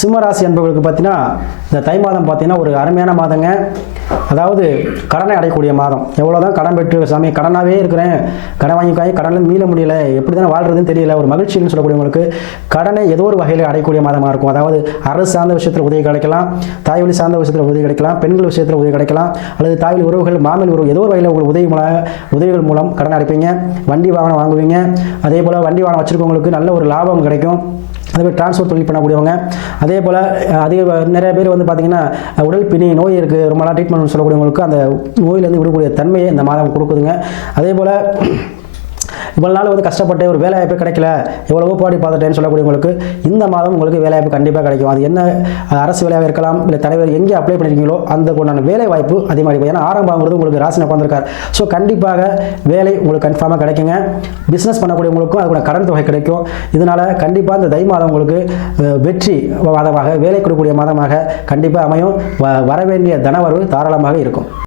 சிம்ம ராசி அன்பர்களுக்கு பார்த்தீங்கன்னா இந்த தை மாதம் பார்த்தீங்கன்னா ஒரு அருமையான மாதங்க. அதாவது கடனை அடையக்கூடிய மாதம். எவ்வளோதான் கடன் பெற்று சாமி கடனாகவே இருக்கிறேன், கடன் வாங்கி கடனில் மீள முடியல, எப்படி தானே வாழ்றதுன்னு தெரியல, ஒரு மகிழ்ச்சின்னு சொல்லக்கூடியவங்களுக்கு கடனை ஏதோ ஒரு வகையில் அடையக்கூடிய மாதமாக இருக்கும். அதாவது அரசு சார்ந்த விஷயத்தில் உதவி கிடைக்கலாம், தாய்வழி சார்ந்த விஷயத்தில் உதவி கிடைக்கலாம், பெண்கள் விஷயத்தில் உதவி கிடைக்கலாம், அல்லது தாய்வழி உறவுகள் மாமல் உறவு ஏதோ ஒரு வகையில் உங்களுக்கு உதவிகள் மூலம் கடன் அடைப்பீங்க. வண்டி வாகனம் வாங்குவீங்க. அதே போல் வண்டி வாகனம் வச்சுருக்கவங்களுக்கு நல்ல ஒரு லாபம் கிடைக்கும். அதேபோல் டிரான்ஸ்போர்ட் தொழில் பண்ணக்கூடியவங்க, அதே போல் நிறைய பேர் வந்து பார்த்திங்கன்னா உடல் பிணி நோய் இருக்குது, ரொம்ப நாள் ட்ரீட்மெண்ட் சொல்லக்கூடியவங்களுக்கு அந்த நோயிலேருந்து விடக்கூடிய தன்மையை இந்த மாதம் கொடுக்குதுங்க. அதே போல் இவ்வளோ நாள் வந்து கஷ்டப்பட்டு ஒரு வேலைவாய்ப்பு கிடைக்கல, எவ்வளவோ பாடி பார்த்துட்டேன்னு சொல்லக்கூடியவங்களுக்கு இந்த மாதம் உங்களுக்கு வேலைவாய்ப்பு கண்டிப்பாக கிடைக்கும். அது என்ன அரசு வேலையாக இருக்கலாம், இல்லை தலைவர் எங்கே அப்ளை பண்ணியிருக்கீங்களோ அந்த கொண்டான வேலை வாய்ப்பு அதிகமாக இருக்கும். ஏன்னா ஆரம்பங்கிறது உங்களுக்கு ராசினை உட்காந்துருக்கார். ஸோ கண்டிப்பாக வேலை உங்களுக்கு கன்ஃபார்மாக கிடைக்குங்க. பிஸ்னஸ் பண்ணக்கூடியவங்களுக்கும் அதுக்கூட கடன் தொகை கிடைக்கும். இதனால் கண்டிப்பாக இந்த தை மாதம் உங்களுக்கு வெற்றி மாதமாக, வேலை கொடுக்கக்கூடிய மாதமாக கண்டிப்பாக அமையும். வரவேண்டிய தனவரவு தாராளமாக இருக்கும்.